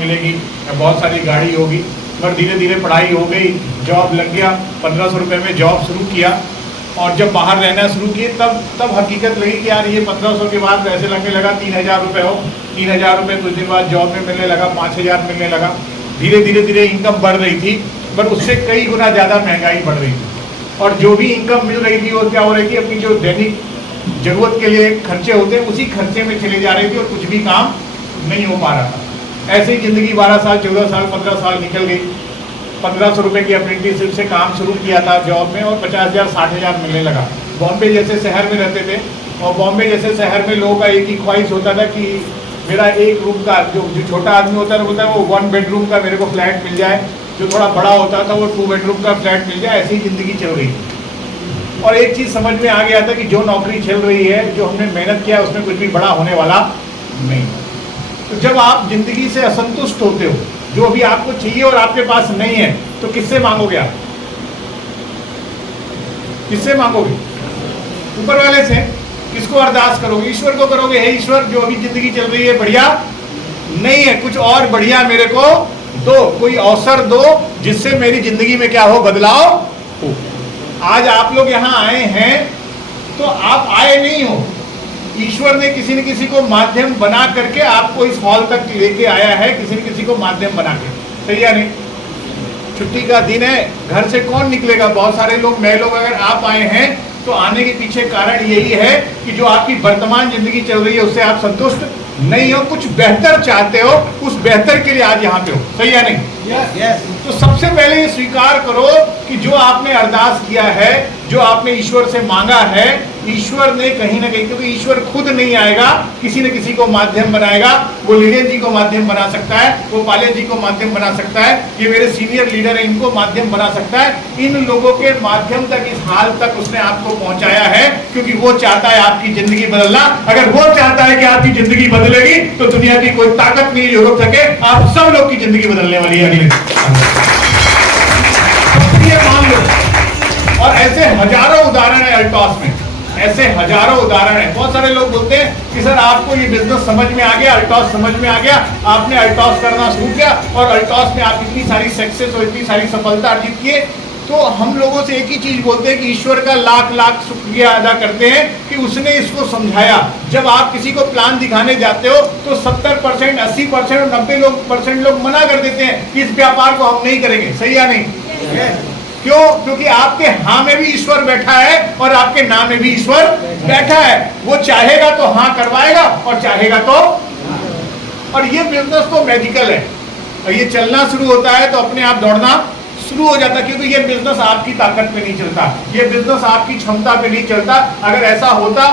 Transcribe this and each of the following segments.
मिलेगी, बहुत सारी गाड़ी होगी। पर धीरे धीरे पढ़ाई हो गई, जॉब लग गया, 1500 रुपये में जॉब शुरू किया और जब बाहर रहना शुरू किए तब हकीकत लगी कि यार ये 1500 के बाद ऐसे लगने लगा 3000 रुपये हो। 3000 रुपये कुछ दिन बाद जॉब में मिलने लगा, 5000 मिलने लगा। धीरे धीरे इनकम बढ़ रही थी, पर उससे कई गुना ज़्यादा महंगाई बढ़ रही थी। और जो भी इनकम मिल रही थी वो क्या हो रही थी, अपनी जो दैनिक ज़रूरत के लिए खर्चे होते हैं उसी खर्चे में चले जा रही थी और कुछ भी काम नहीं हो पा रहा था। ऐसे ही ज़िंदगी 12 साल, 14 साल, 15 साल निकल गई। 1500 रुपये की अप्रेंटिसशिप से काम शुरू किया था जॉब में और 50,000 60,000 मिलने लगा। बॉम्बे जैसे शहर में रहते थे और बॉम्बे जैसे शहर में लोगों का एक ही ख्वाहिश होता था कि मेरा एक रूम का जो छोटा आदमी होता है बोलता है वो 1 बेडरूम का मेरे को फ्लैट मिल जाए, जो थोड़ा बड़ा होता था वो 2 बेडरूम का फ्लैट मिल जाए। ऐसी ज़िंदगी चल रही थी। और एक चीज़ समझ में आ गया था कि जो नौकरी चल रही है, जो हमने मेहनत किया उसमें कुछ भी बड़ा होने वाला नहीं। तो जब आप ज़िंदगी से असंतुष्ट होते हो, जो अभी आपको चाहिए और आपके पास नहीं है, तो किससे मांगोगे आप? किससे मांगोगे? ऊपर वाले से। किसको अरदास करोगे? ईश्वर को करोगे, हे ईश्वर जो अभी जिंदगी चल रही है बढ़िया नहीं है, कुछ और बढ़िया मेरे को दो, कोई अवसर दो जिससे मेरी जिंदगी में क्या हो, बदलाव हो। आज आप लोग यहाँ आए हैं तो आप आए नहीं हो, ईश्वर ने किसी न किसी को माध्यम बना करके आपको इस हॉल तक लेके आया है, किसी न किसी को माध्यम बना के। सही है नहीं? छुट्टी का दिन है, घर से कौन निकलेगा? बहुत सारे लोग, नए लोग अगर आप आए हैं तो आने के पीछे कारण यही है कि जो आपकी वर्तमान जिंदगी चल रही है उससे आप संतुष्ट नहीं हो, कुछ बेहतर चाहते हो, उस बेहतर के लिए आज यहाँ पे हो। सही है नहीं? yes. तो सबसे पहले ये स्वीकार करो कि जो आपने अरदास किया है, जो आपने ईश्वर से मांगा है, ईश्वर ने कहीं ना कहीं, क्योंकि ईश्वर खुद नहीं आएगा, किसी न किसी को माध्यम बनाएगा। वो लीडर जी को माध्यम बना सकता है, वो पाले जी को माध्यम बना सकता है, ये मेरे सीनियर लीडर है इनको माध्यम बना सकता है। इन लोगों के माध्यम तक, इस हाल तक उसने आपको पहुंचाया है, क्योंकि वो चाहता है आपकी जिंदगी बदलना। अगर वो चाहता है कि आपकी जिंदगी बदलेगी तो दुनिया की कोई ताकत नहीं जो रोक सके। आप सब लोग की जिंदगी बदलने वाली है अगले। ये मान लो। और ऐसे हजारों उदाहरण है अल्टॉस में, ऐसे हजारों उदाहरण है। बहुत सारे लोग बोलते हैं कि सर आपको ये बिजनेस समझ में आ गया, अल्टॉस समझ में आ गया, आपने अल्टॉस करना शुरू किया और अल्टॉस में आप इतनी सारी सक्सेस और इतनी सारी सफलता अर्जित किए। तो हम लोगों से एक ही चीज बोलते हैं कि ईश्वर का लाख लाख शुक्रिया अदा करते हैं कि उसने इसको समझाया। जब आप किसी को प्लान दिखाने जाते हो तो 70%, 80% और 90% लोग मना कर देते हैं कि इस व्यापार को हम नहीं करेंगे। सही या नहीं? क्यों? क्योंकि आपके हाँ में भी ईश्वर बैठा है और आपके ना में भी ईश्वर बैठा है। वो चाहेगा तो हाँ करवाएगा और चाहेगा तो। और ये बिजनेस तो मैजिकल है, और ये चलना शुरू होता है तो अपने आप दौड़ना शुरू हो जाता है, क्योंकि ये बिजनेस आपकी ताकत पे नहीं चलता, ये बिजनेस आपकी क्षमता पे नहीं चलता। अगर ऐसा होता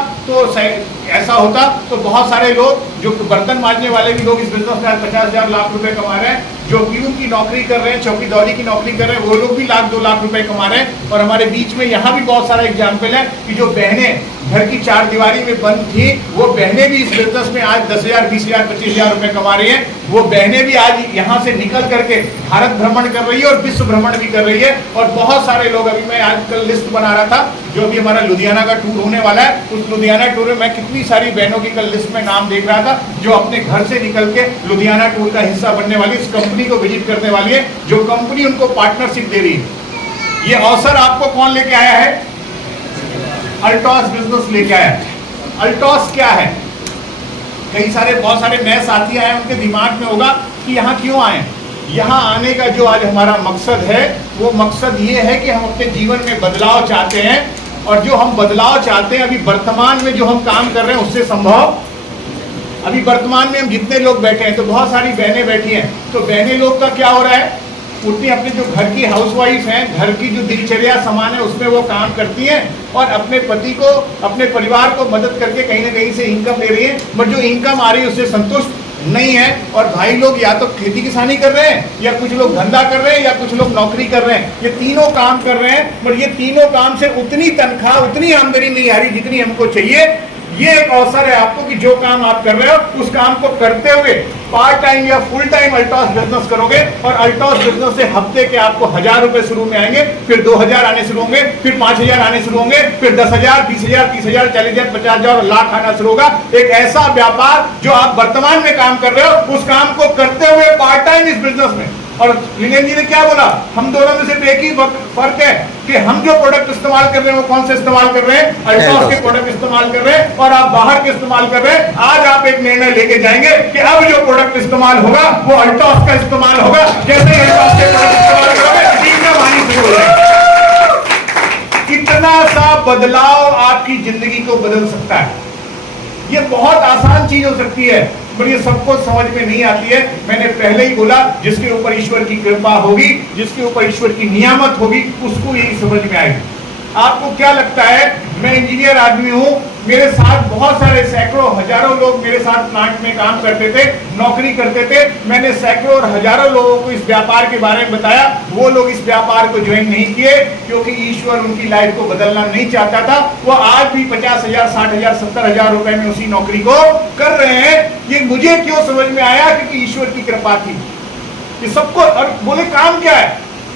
तो बहुत सारे लोग, जो बर्तन मांजने वाले भी लोग इस बिजनेस में 50,000 लाख रुपए कमा रहे हैं, जो पीयू की नौकरी कर रहे हैं, चौकीदारी की नौकरी कर रहे हैं, वो लोग भी लाख 2 लाख रुपए कमा रहे हैं। और हमारे बीच में यहाँ भी बहुत सारा एग्जाम्पल है कि जो बहनें घर की 4 दीवारी में बंद थी, वो बहनें भी इस बिजनेस में आज 10,000, 20,000, 25,000 रुपए कमा रही हैं। वो बहनें भी आज यहाँ से निकल करके भारत भ्रमण कर रही है और विश्व भ्रमण भी कर रही है। और बहुत सारे लोग, अभी मैं आजकल लिस्ट बना रहा था, जो भी हमारा लुधियाना का टूर होने वाला है, उस लुधियाना टूर में मैं कितनी सारी बहनों की कल लिस्ट में नाम देख रहा था जो अपने घर से निकल के लुधियाना टूर का हिस्सा बनने वाली, इस कंपनी को विजिट करने वाली है, जो कंपनी उनको पार्टनरशिप दे रही है। ये अवसर आपको कौन लेके आया है? अल्टॉस बिजनेस लेके आया है। अल्टॉस क्या है? बहुत सारे नए साथी आए, उनके दिमाग में होगा कि यहाँ क्यों आए। यहाँ आने का जो आज हमारा मकसद है, वो मकसद ये है कि हम अपने जीवन में बदलाव चाहते हैं, और जो हम बदलाव चाहते हैं अभी वर्तमान में जो हम काम कर रहे हैं उससे संभव। अभी वर्तमान में हम जितने लोग बैठे हैं, तो बहुत सारी बहनें बैठी हैं, तो बहनें लोग का क्या हो रहा है, उतनी अपने जो घर की हाउसवाइफ हैं, घर की जो दिनचर्या समान है उसमें वो काम करती हैं और अपने पति को, अपने परिवार को मदद करके कहीं ना कहीं से इनकम ले रही है, बट जो इनकम आ रही है उससे संतुष्ट नहीं है। और भाई लोग या तो खेती किसानी कर रहे हैं, या कुछ लोग धंधा कर रहे हैं, या कुछ लोग नौकरी कर रहे हैं। ये तीनों काम कर रहे हैं, बट ये तीनों काम से उतनी तनख्वाह, उतनी आमदनी नहीं आ रही जितनी हमको चाहिए। ये एक अवसर है आपको कि जो काम आप कर रहे हो उस काम को करते हुए पार्ट टाइम या फुल टाइम अल्टॉस बिजनेस करोगे, और अल्टॉस बिजनेस से हफ्ते के आपको 1000 रुपए शुरू में आएंगे, फिर 2000 आने शुरू होंगे, फिर 5000 आने शुरू होंगे, फिर 10,000, 20,000, 30,000, 40,000, 50,000 लाख आना शुरू होगा। एक ऐसा व्यापार जो आप वर्तमान में काम कर रहे हो उस काम को करते हुए पार्ट टाइम इस बिजनेस में। और लिंगन जी ने क्या बोला, हम दोनों में सिर्फ एक ही फर्क है कि हम जो प्रोडक्ट इस्तेमाल कर रहे हैं वो कौन से इस्तेमाल कर रहे हैं, अल्टॉस के प्रोडक्ट इस्तेमाल कर रहे हैं, और आप बाहर के इस्तेमाल कर रहे हैं। आज आप एक निर्णय लेके जाएंगे कि अब जो प्रोडक्ट इस्तेमाल होगा वो अल्टॉस का इस्तेमाल होगा। जैसे ही अल्टॉस के प्रोडक्ट इस्तेमाल करोगे इनकम आनी शुरू हो जाएगी। कितना सा बदलाव आपकी जिंदगी को बदल सकता है। ये बहुत आसान चीज हो सकती है पर ये सबको समझ में नहीं आती है। मैंने पहले ही बोला, जिसके ऊपर ईश्वर की कृपा होगी, जिसके ऊपर ईश्वर की नियामत होगी, उसको यही समझ में आएगी। आपको क्या लगता है, मैं इंजीनियर आदमी हूं, मेरे साथ बहुत सारे सैकड़ों हजारों लोग मेरे साथ प्लांट में काम करते थे, नौकरी करते थे। मैंने सैकड़ों और हजारों लोगों को इस व्यापार के बारे में बताया, वो लोग इस व्यापार को ज्वाइन नहीं किए क्योंकि ईश्वर उनकी लाइफ को बदलना नहीं चाहता था। वो आज भी 50,000, 60,000, 70,000 रुपए में उसी नौकरी को कर रहे हैं। ये मुझे क्यों समझ में आया, क्योंकि ईश्वर की कृपा थी। ये सबको, और बोले काम क्या है,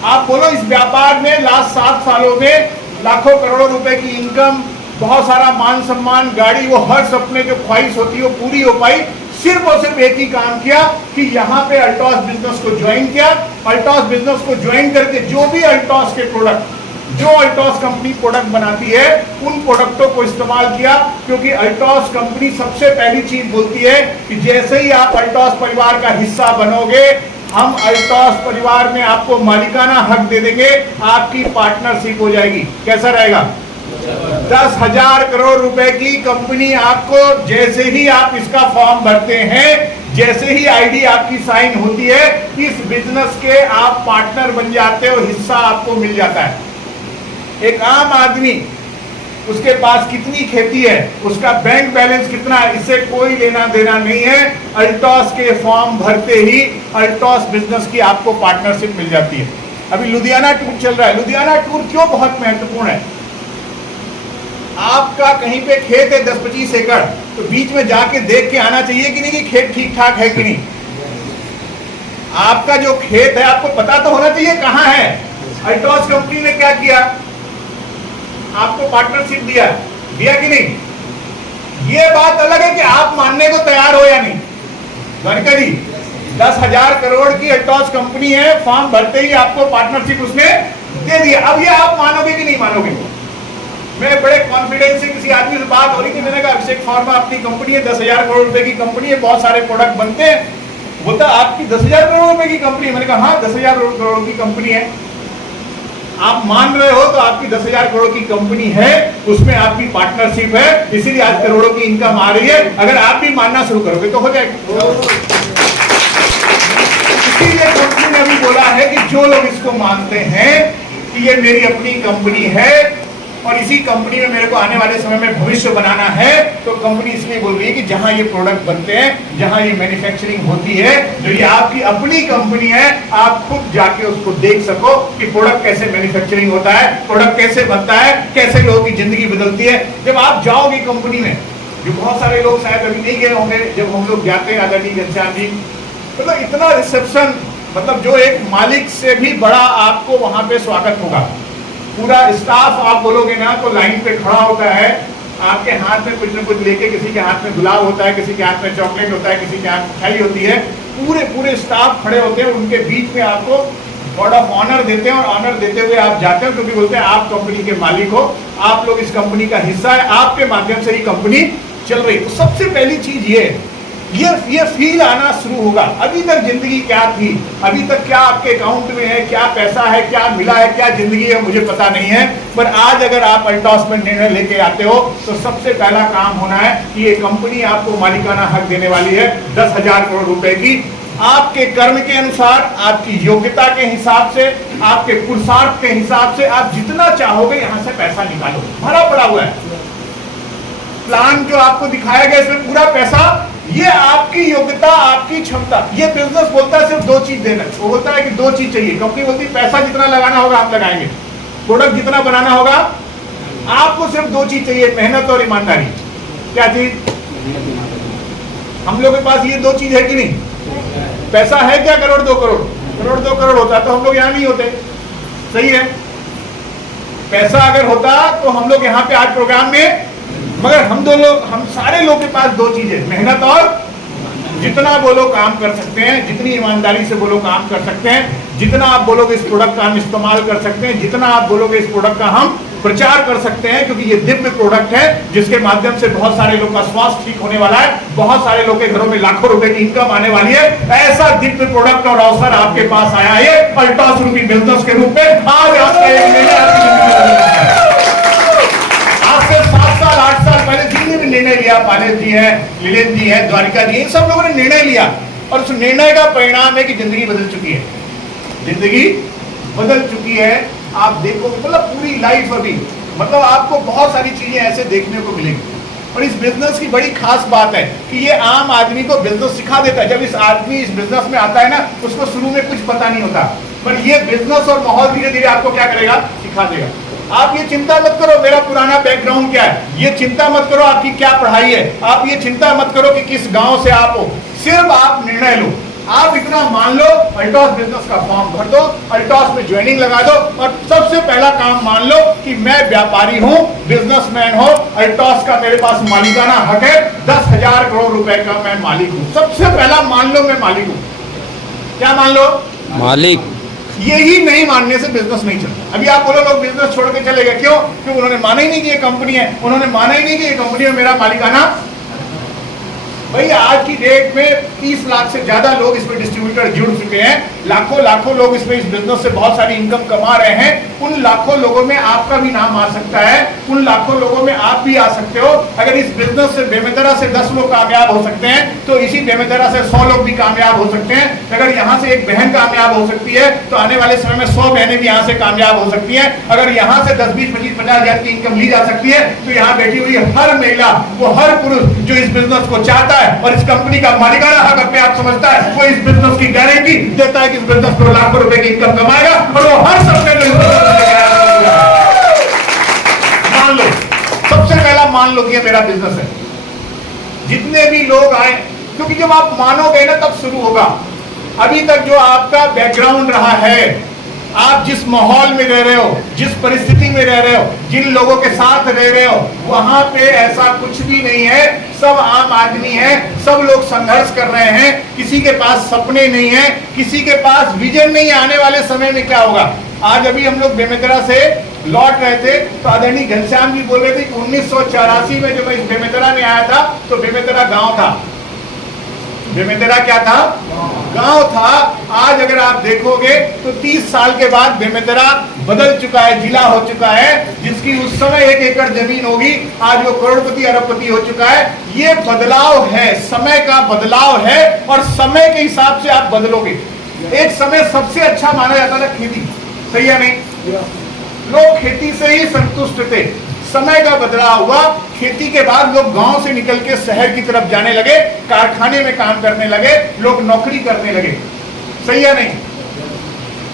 आप बोलो इस व्यापार में लास्ट 7 सालों में लाखों करोड़ों रुपए की इनकम, बहुत सारा मान सम्मान, गाड़ी, वो हर सपने जो ख्वाहिश होती है वो पूरी हो पाई। सिर्फ और सिर्फ एक ही काम किया कि यहाँ पे अल्टॉस बिजनेस को ज्वाइन किया। अल्टॉस बिजनेस को ज्वाइन करके जो भी अल्टॉस के प्रोडक्ट, जो अल्टॉस कंपनी प्रोडक्ट बनाती है उन प्रोडक्टों को इस्तेमाल किया। क्योंकि अल्टॉस कंपनी सबसे पहली चीज बोलती है कि जैसे ही आप अल्टॉस परिवार का हिस्सा बनोगे, हम अल्टॉस परिवार में आपको मालिकाना हक दे देंगे, आपकी पार्टनरशिप हो जाएगी। कैसा रहेगा? 10,000 करोड़ रुपए की कंपनी आपको, जैसे ही आप इसका फॉर्म भरते हैं, जैसे ही आईडी आपकी साइन होती है, इस बिजनेस के आप पार्टनर बन जाते हो, हिस्सा आपको मिल जाता है। एक आम आदमी, उसके पास कितनी खेती है, उसका बैंक बैलेंस कितना है, इससे कोई लेना देना नहीं है। अल्टॉस के फॉर्म भरते ही अल्टॉस बिजनेस की आपको पार्टनरशिप मिल जाती है। अभी लुधियाना टूर चल रहा है। लुधियाना टूर क्यों बहुत महत्वपूर्ण है? आपका कहीं पे खेत है 10-25 एकड़, तो बीच में जाके देख के आना चाहिए कि नहीं कि खेत ठीक ठाक है कि नहीं। आपका जो खेत है आपको पता तो होना चाहिए कहाँ है। अल्टॉस कंपनी ने क्या किया, आपको पार्टनरशिप दिया कि नहीं। ये बात अलग है कि आप मानने को तैयार हो या नहीं। द्वारिका जी, 10,000 करोड़ की अल्टॉस कंपनी है, फॉर्म भरते ही आपको पार्टनरशिप उसने दे दिया। अब ये आप मानोगे कि नहीं मानोगे? मैं बड़े कॉन्फिडेंस से किसी आदमी से बात हो रही थी, मैंने कहा अभिषेक फार्मा अपनी कंपनी है, 10,000 करोड़ रुपए की कंपनी है, बहुत सारे प्रोडक्ट बनते हैं, बोलता आपकी 10,000 करोड़ रुपए की कंपनी है। मैंने कहा हाँ 10,000 करोड़ की कंपनी है। आप मान रहे हो तो आपकी 10,000 करोड़ की कंपनी है, उसमें आपकी पार्टनरशिप है, इसीलिए आज करोड़ों की इनकम आ रही है। अगर आप भी मानना शुरू करोगे तो हो जाएगी। इसीलिए कंपनी ने अभी बोला है कि जो लोग इसको मानते हैं कि ये मेरी अपनी कंपनी है और इसी कंपनी में मेरे को आने वाले समय में भविष्य बनाना है, तो कंपनी इसलिए बोल रही है कि जहां ये प्रोडक्ट बनते हैं, जहां ये मैन्युफैक्चरिंग होती है, जो ये आपकी अपनी कंपनी है, आप खुद जाके उसको देख सको कि प्रोडक्ट कैसे मैन्युफैक्चरिंग होता है, प्रोडक्ट कैसे बनता है, कैसे लोगों की जिंदगी बदलती है। जब आप जाओगे कंपनी में, जो बहुत सारे लोग शायद अभी नहीं गए होंगे, जब हम लोग जाते हैं आदरणीय घनश्याम जी, मतलब इतना रिसेप्शन, मतलब जो एक मालिक से भी बड़ा आपको वहां पे स्वागत होगा। पूरा स्टाफ आप बोलोगे ना तो लाइन पे खड़ा होता है, आपके हाथ में कुछ न कुछ लेके, किसी के हाथ में गुलाब होता है, किसी के हाथ में चॉकलेट होता है, किसी के हाथ में मिठाई होती है, पूरे स्टाफ खड़े होते हैं, उनके बीच में आपको वर्ड ऑफ ऑनर देते हैं और ऑनर देते हुए आप जाते हो, क्योंकि बोलते हैं आप कंपनी के मालिक हो, आप लोग इस कंपनी का हिस्सा है, आपके माध्यम से ही कंपनी चल रही है। तो सबसे पहली चीज ये फील आना शुरू होगा। अभी तक जिंदगी क्या थी, अभी तक क्या आपके अकाउंट में है, क्या पैसा है, क्या मिला है, क्या जिंदगी है, मुझे पता नहीं है। पर आज अगर आप अल्टॉस में निर्णय लेके आते हो तो सबसे पहला काम होना है कि ये कंपनी आपको मालिकाना हक देने वाली है 10,000 करोड़ रुपए की। आपके कर्म के अनुसार, आपकी योग्यता के हिसाब से, आपके पुरुषार्थ के हिसाब से आप जितना चाहोगे यहां से पैसा निकालो, भरा पड़ा हुआ है। प्लान जो आपको दिखाया गया इसमें पूरा पैसा, ये आपकी योग्यता, आपकी क्षमता। ये बिजनेस बोलता है सिर्फ 2 चीज देना, वो बोलता है कि 2 चीज चाहिए। कंपनी बोलती है पैसा जितना लगाना होगा हम लगाएंगे, प्रोडक्ट जितना बनाना होगा, आपको सिर्फ 2 चीज चाहिए, मेहनत और ईमानदारी। क्या चीज? हम लोग के पास ये दो चीज है कि नहीं? पैसा है क्या? करोड़ 2 करोड़? करोड़ 2 करोड़ होता तो हम लोग यहाँ नहीं होते। सही है, पैसा अगर होता तो हम लोग यहाँ पे आज प्रोग्राम में, मगर हम सारे लोग के पास दो चीजें, मेहनत और जितना बोलो काम कर सकते हैं, जितनी ईमानदारी से बोलो काम कर सकते हैं, जितना आप बोलोगे इस प्रोडक्ट का हम इस्तेमाल कर सकते हैं, जितना आप बोलोगे इस प्रोडक्ट का हम प्रचार कर सकते हैं, क्योंकि ये दिव्य प्रोडक्ट है जिसके माध्यम से बहुत सारे लोग का स्वास्थ्य ठीक होने वाला है, बहुत सारे लोग के घरों में लाखों रुपए की इनकम आने वाली है। ऐसा दिव्य प्रोडक्ट और अवसर आपके पास आया है अल्टॉस रूपी बिजनेस के रूप में। आज आपका आज से 7 साल 8 साल पहले जिन्होंने भी निर्णय लिया, पालेश जी है, लीलेन जी है, द्वारिका जी, इन सब लोगों ने निर्णय लिया और उस निर्णय का परिणाम है कि जिंदगी बदल चुकी है, जिंदगी बदल चुकी है। आप देखो मतलब पूरी लाइफ अभी, मतलब आपको बहुत सारी चीजें ऐसे देखने को मिलेंगी। और इस बिजनेस की बड़ी खास बात है कि ये आम आदमी को बिजनेस सिखा देता है। जब इस आदमी इस बिजनेस में आता है ना, उसको शुरू में कुछ पता नहीं होता, पर ये बिजनेस और माहौल धीरे धीरे आपको क्या करेगा, सिखा देगा। आप ये चिंता मत करो मेरा पुराना बैकग्राउंड क्या है, ये चिंता मत करो आपकी क्या पढ़ाई है, आप ये चिंता मत करो कि किस गांव से आप हो, सिर्फ आप निर्णय लो। आप इतना मान लो, अल्टॉस बिजनेस का फॉर्म भर दो, अल्टॉस में ज्वाइनिंग लगा दो और सबसे पहला काम मान लो कि मैं व्यापारी हूं, बिजनेसमैन हूं, अल्टॉस का मेरे पास मालिकाना हक है, 10,000 करोड़ रुपए का मैं मालिक हूं। सबसे पहला मान लो मैं मालिक हूं। क्या मान लो? मालिक। यही नहीं मानने से बिजनेस नहीं चलता। अभी आप बोलो लोग बिजनेस छोड़ के चले गए, क्यों? क्योंकि उन्होंने माना ही नहीं कि ये कंपनी है, उन्होंने माना ही नहीं कि ये कंपनी में मेरा मालिकाना। भाई आज की डेट में 30 लाख से ज्यादा लोग इसमें डिस्ट्रीब्यूटर जुड़ चुके हैं, लाखों लोग इसमें इस बिजनेस से बहुत सारी इनकम कमा रहे हैं। उन लाखों लोगों में आपका भी नाम आ सकता है, उन लाखों लोगों में आप भी आ सकते हो। अगर इस बिजनेस से बेमेतरा से 10 लोग कामयाब हो सकते हैं तो इसी बेमेतरा से 100 लोग भी कामयाब हो सकते हैं। अगर यहाँ से एक बहन कामयाब हो सकती है तो आने वाले समय में 100 बहनें भी यहाँ से कामयाब हो सकती हैं। अगर यहाँ से 10, 20, 25, 50 हजार की इनकम ली जा सकती है तो यहाँ बैठी हुई हर महिला, वो हर पुरुष जो इस बिजनेस को चाहता है और इस कंपनी का मालिकाना हक अपने आप समझता है, वो इस बिजनेस की गारंटी देता है कि इस बिजनेस को लाखों रुपए की इनकम कमाएगा। और वो हर सपने मान लो, सबसे पहला मान लो कि ये मेरा बिजनेस है। जितने भी लोग आए, क्योंकि जब आप मानोगे ना तब शुरू होगा। अभी तक जो आपका बैकग्राउंड रहा है, आप जिस माहौल में रह रहे हो, जिस परिस्थिति में रह रहे हो, जिन लोगों के साथ रह रहे हो, वहां पे ऐसा कुछ भी नहीं है। सब आम आदमी है, सब लोग संघर्ष कर रहे हैं, किसी के पास सपने नहीं है, किसी के पास विजन नहीं है आने वाले समय में क्या होगा। आज अभी हम लोग बेमेतरा से लौट रहे थे तो आदरणीय घनश्याम जी बोल रहे थे कि 1984 में जब मैं इस बेमेतरा में आया था तो बेमेतरा गांव था। बेमेतरा क्या था? गांव था। आज अगर आप देखोगे तो 30 साल के बाद बेमेतरा बदल चुका है, जिला हो चुका है, जिसकी उस समय 1 एकड़ जमीन होगी, आज वो करोड़पति अरबपति हो चुका है। ये बदलाव है, समय का बदलाव है और समय के हिसाब से आप बदलोगे। एक समय सबसे अच्छा माना जाता था खेती, सही है नहीं? लोग खेती से ही संतुष्ट थे। समय का बदलाव हुआ, खेती के बाद लोग गांव से निकल के शहर की तरफ जाने लगे, कारखाने में काम करने लगे, लोग नौकरी करने लगे, सही है नहीं?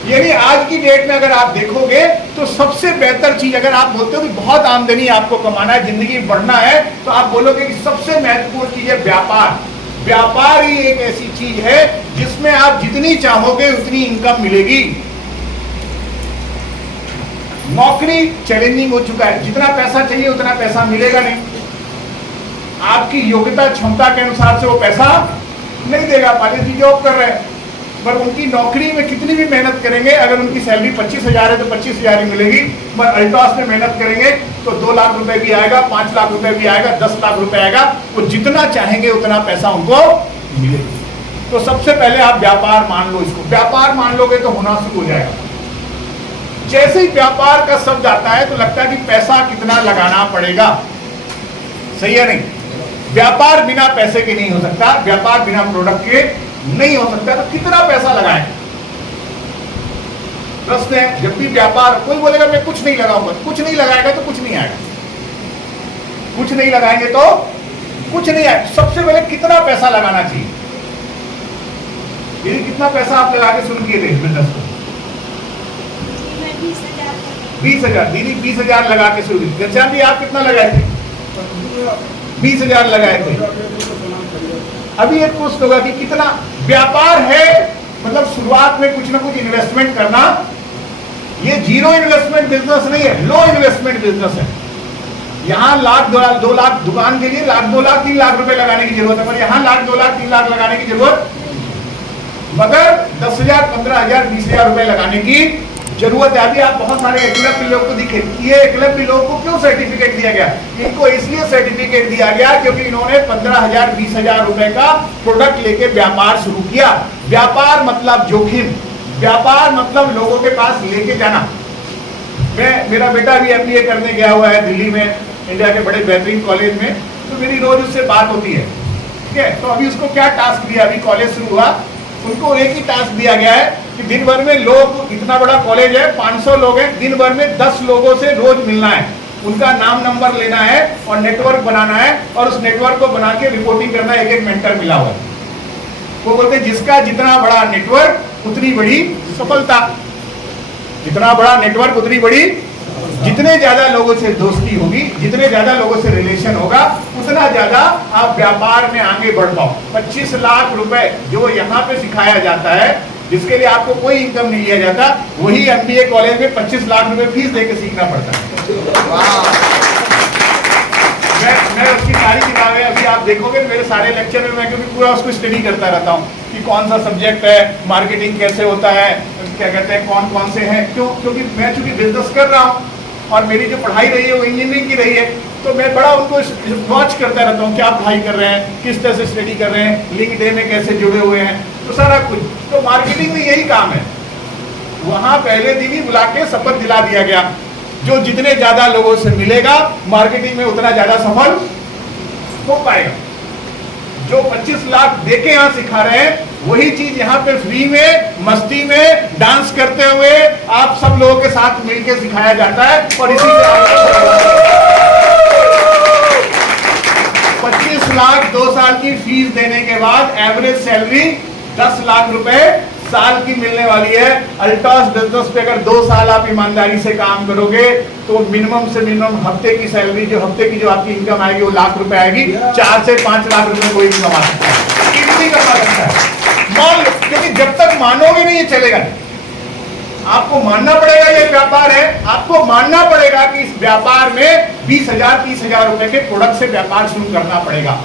यानी आज की डेट में अगर आप देखोगे तो सबसे बेहतर चीज, अगर आप बोलते हो कि बहुत आमदनी आपको कमाना है, जिंदगी में बढ़ना है, तो आप बोलोगे कि सबसे महत्वपूर्ण चीज है व्यापार। व्यापार ही एक ऐसी चीज है जिसमें आप जितनी चाहोगे उतनी इनकम मिलेगी। नौकरी चैलेंजिंग हो चुका है, जितना पैसा चाहिए उतना पैसा मिलेगा नहीं, आपकी योग्यता क्षमता के अनुसार से वो पैसा नहीं देगा। पालेश जी जॉब कर रहे हैं पर उनकी नौकरी में कितनी भी मेहनत करेंगे, अगर उनकी सैलरी 25,000 है तो 25,000 ही मिलेगी। पर अल्टॉस में मेहनत करेंगे तो 2 लाख रुपए भी आएगा, 5 लाख रुपए भी आएगा, 10 लाख रुपए आएगा, वो जितना चाहेंगे उतना पैसा उनको मिलेगा। तो सबसे पहले आप व्यापार मान लो, इसको व्यापार मान लोगे तो होना शुरू हो जाएगा। जैसे ही व्यापार का शब्द आता है तो लगता है कि पैसा कितना लगाना पड़ेगा, सही है नहीं? व्यापार बिना पैसे के नहीं हो सकता, व्यापार बिना प्रोडक्ट के नहीं हो सकता। तो कितना पैसा लगाएं? प्रश्न है। जब भी व्यापार, कोई बोलेगा मैं कुछ नहीं लगाऊंगा, कुछ नहीं लगाएगा तो कुछ नहीं आएगा, कुछ नहीं लगाएंगे तो कुछ नहीं आएगा। सबसे पहले कितना पैसा लगाना चाहिए? यदि कितना पैसा आप लगा के शुरू किए थे बिजनेस को? 20,000। दीदी 20,000 लगा के शुरू की। घनश्याम जी आप कितना लगाए थे? 20,000 लगाए थे। अभी एक पोस्ट होगा कि कितना व्यापार है, मतलब शुरुआत में कुछ ना कुछ इन्वेस्टमेंट करना। ये जीरो इन्वेस्टमेंट बिजनेस नहीं है, लो इन्वेस्टमेंट बिजनेस है। यहाँ लाख 2 लाख दुकान के लिए लाख 2 लाख 3 लाख रुपए लगाने की जरूरत है, पर यहाँ लाख 2 लाख 3 लाख लगाने की जरूरत, मगर 10,000 15,000 20,000 रुपए लगाने की जरूरत है। अभी आप बहुत सारे एकलव्य लोग को दिखे, ये एकलव्य लोग को क्यों सर्टिफिकेट दिया गया? इनको इसलिए सर्टिफिकेट दिया गया क्योंकि इन्होंने 15,000 20,000 रुपए का प्रोडक्ट लेके व्यापार शुरू किया। व्यापार मतलब जोखिम, व्यापार मतलब लोगों के पास लेके जाना। मेरा बेटा भी MBA करने गया हुआ है दिल्ली में, इंडिया के बड़े बेहतरीन कॉलेज में, तो मेरी रोज उससे बात होती है, ठीक है। तो अभी उसको क्या टास्क दिया, अभी कॉलेज शुरू हुआ, उनको एक ही टास्क दिया गया है कि दिन भर में लोग, इतना बड़ा कॉलेज है, 500 लोग हैं, दिन भर में 10 लोगों से रोज मिलना है, उनका नाम नंबर लेना है और नेटवर्क बनाना है, और उस नेटवर्क को बना के रिपोर्टिंग करना है। एक मेंटर मिला हुआ है, वो बोलते हैं जिसका जितना बड़ा नेटवर्क उतनी बड़ी सफलता, जितना बड़ा नेटवर्क उतनी बड़ी, जितने ज्यादा लोगों से दोस्ती होगी, जितने ज्यादा लोगों से रिलेशन होगा, उतना ज्यादा आप व्यापार में आगे बढ़ पाओ। 25 लाख रुपए जो यहाँ पे सिखाया जाता है, जिसके लिए आपको कोई इनकम नहीं लिया जाता, वही MBA कॉलेज में 25 लाख रुपए फीस देके सीखना पड़ता है। मैं उसकी सारी किताबें अभी आप देखोगे मेरे सारे लेक्चर में, मैं क्योंकि पूरा उसको स्टडी करता रहता हूँ कि कौन सा सब्जेक्ट है, मार्केटिंग कैसे होता है, क्या कहते हैं, कौन कौन से हैं, क्यों, क्योंकि मैं चूंकि बिजनेस कर रहा हूँ और मेरी जो पढ़ाई रही है वो इंजीनियरिंग की रही है, तो मैं बड़ा उनको वॉच करता रहता हूँ, क्या पढ़ाई कर रहे हैं, किस तरह से स्टडी कर रहे हैं, लिंक्डइन में कैसे जुड़े हुए हैं, तो सारा कुछ। तो मार्केटिंग में यही काम है। वहाँ पहले दिन ही बुला के शपथ दिला दिया गया, जो जितने ज्यादा लोगों से मिलेगा मार्केटिंग में उतना ज्यादा सफल हो पाएगा। जो 25 लाख देके यहाँ सिखा रहे हैं, वही चीज यहाँ पे फ्री में, मस्ती में, डांस करते हुए आप सब लोगों के साथ मिलकर सिखाया जाता है। और इसी से 25 लाख 2 साल की फीस देने के बाद एवरेज सैलरी 10 लाख रुपए साल की मिलने वाली है। अल्टॉस बिजनेस पे अगर 2 साल आप ईमानदारी से काम करोगे तो मिनिमम से मिनिमम हफ्ते की सैलरी, जो हफ्ते की जो आपकी इनकम आएगी वो लाख रुपए आएगी। 4 से 5 लाख रुपए कोई भी कमा सकता है, कितनी कमा सकता है, मान लो। क्योंकि जब तक मानोगे नहीं ये चलेगा नहीं। आपको मानना पड़ेगा ये व्यापार है, आपको मानना पड़ेगा कि इस व्यापार में 20,000 30,000 रुपए के प्रोडक्ट से व्यापार शुरू करना पड़ेगा।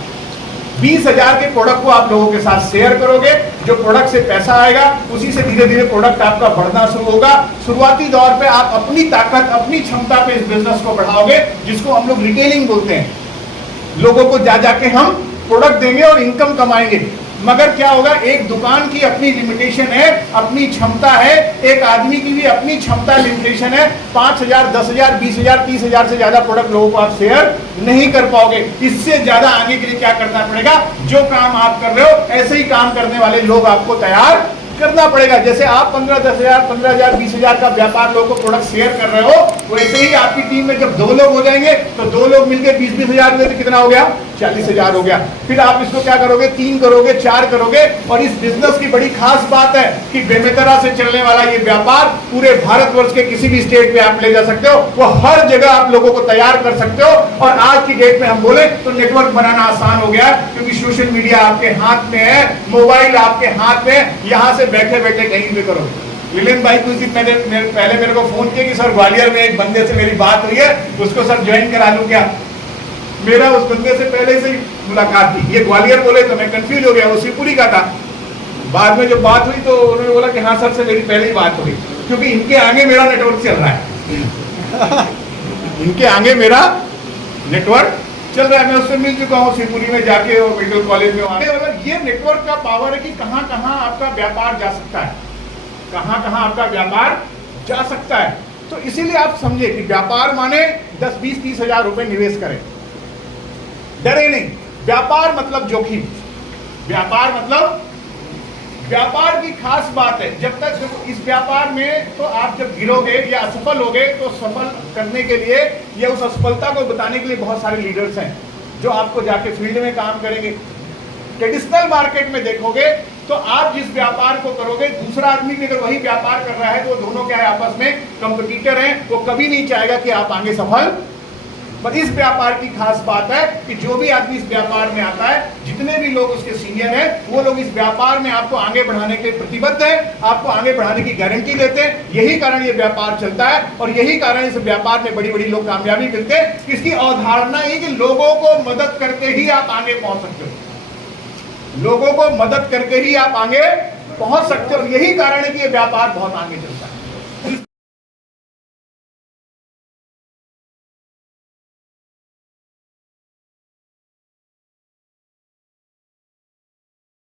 20,000 के प्रोडक्ट को आप लोगों के साथ शेयर करोगे, जो प्रोडक्ट से पैसा आएगा उसी से धीरे धीरे प्रोडक्ट आपका बढ़ना शुरू होगा। शुरुआती दौर पे आप अपनी ताकत, अपनी क्षमता पे इस बिजनेस को बढ़ाओगे, जिसको हम लोग रिटेलिंग बोलते हैं। लोगों को जा जाके हम प्रोडक्ट देंगे और इनकम कमाएंगे। मगर क्या होगा, एक दुकान की अपनी लिमिटेशन है, अपनी क्षमता है, एक आदमी की भी अपनी क्षमता लिमिटेशन है। 5,000 10,000 20,000 30,000 से ज्यादा प्रोडक्ट लोगों को आप शेयर नहीं कर पाओगे। इससे ज्यादा आगे के लिए क्या करना पड़ेगा, जो काम आप कर रहे हो ऐसे ही काम करने वाले लोग आपको तैयार करना पड़ेगा। जैसे आप 10,000 15,000 20,000 का व्यापार लोगों को प्रोडक्ट शेयर कर रहे हो, वैसे ही आपकी टीम में जब 2 लोग हो जाएंगे तो 2 लोग मिलकर 20,000 रुपए, कितना हो गया, 40,000 हो गया। फिर आप इसको क्या करोगे, 3 करोगे, 4 करोगे। और इस बिजनेस की बड़ी खास बात है कि बेमेतरा से चलने वाला ये व्यापार पूरे भारतवर्ष के किसी भी स्टेट पे आप ले जा सकते हो, वो हर जगह आप लोगों को तैयार कर सकते हो। और आज की डेट में हम बोले तो नेटवर्क बनाना आसान हो गया, क्योंकि सोशल मीडिया आपके हाथ में है, मोबाइल आपके हाथ में, यहाँ से बैठे बैठे कहीं भी करो। विलेन भाई कुछ दिन पहले मेरे को फोन किया कि सर ग्वालियर में एक बंदे से मेरी बात हुई है, उसको सर ज्वाइन करा लूं क्या। मेरा उस बंदे से पहले से मुलाकात थी, ये ग्वालियर बोले तो मैं कंफ्यूज हो गया, वो शिवपुरी का था। बाद में जब बात हुई तो उन्होंने बोला कि हाँ सर से मेरी पहले ही बात हुई, क्योंकि इनके आगे मेरा नेटवर्क चल रहा है। इनके आगे मेरा नेटवर्क चल रहा है, मैं उससे मिल चुका हूँ शिवपुरी में जाके, वो मेडिकल कॉलेज में। मतलब ये नेटवर्क का पावर है कि कहाँ कहाँ आपका व्यापार जा सकता है, कहाँ कहाँ आपका व्यापार जा सकता है। तो इसीलिए आप समझे कि व्यापार माने 10 20 30 हजार रुपए निवेश करें, डरे नहीं। व्यापार मतलब जोखिम, व्यापार मतलब, व्यापार की खास बात है, जब तक इस व्यापार में तो आप जब गिरोगे या असफल होगे तो सफल करने के लिए या उस असफलता को बताने के लिए बहुत सारे लीडर्स हैं जो आपको जाके फील्ड में काम करेंगे। ट्रेडिशनल मार्केट में देखोगे तो आप जिस व्यापार को करोगे, दूसरा आदमी भी अगर वही व्यापार कर रहा है तो दोनों क्या है, आपस में कंपटीटर हैं, वो कभी नहीं चाहेगा कि आप आगे सफल पर इस व्यापार की खास बात है कि जो भी आदमी इस व्यापार में आता है, जितने भी लोग उसके सीनियर हैं, वो लोग इस व्यापार में आपको आगे बढ़ाने के लिए प्रतिबद्ध है, आपको आगे बढ़ाने की गारंटी देते हैं। यही कारण ये व्यापार चलता है और यही कारण इस व्यापार में बड़ी बड़ी लोग कामयाबी मिलते हैं। इसकी अवधारणा है कि लोगों को मदद करके ही आप आगे पहुंच सकते हो, लोगों को मदद करके ही आप आगे पहुंच सकते हो। यही कारण है कि ये व्यापार बहुत आगे चलता है।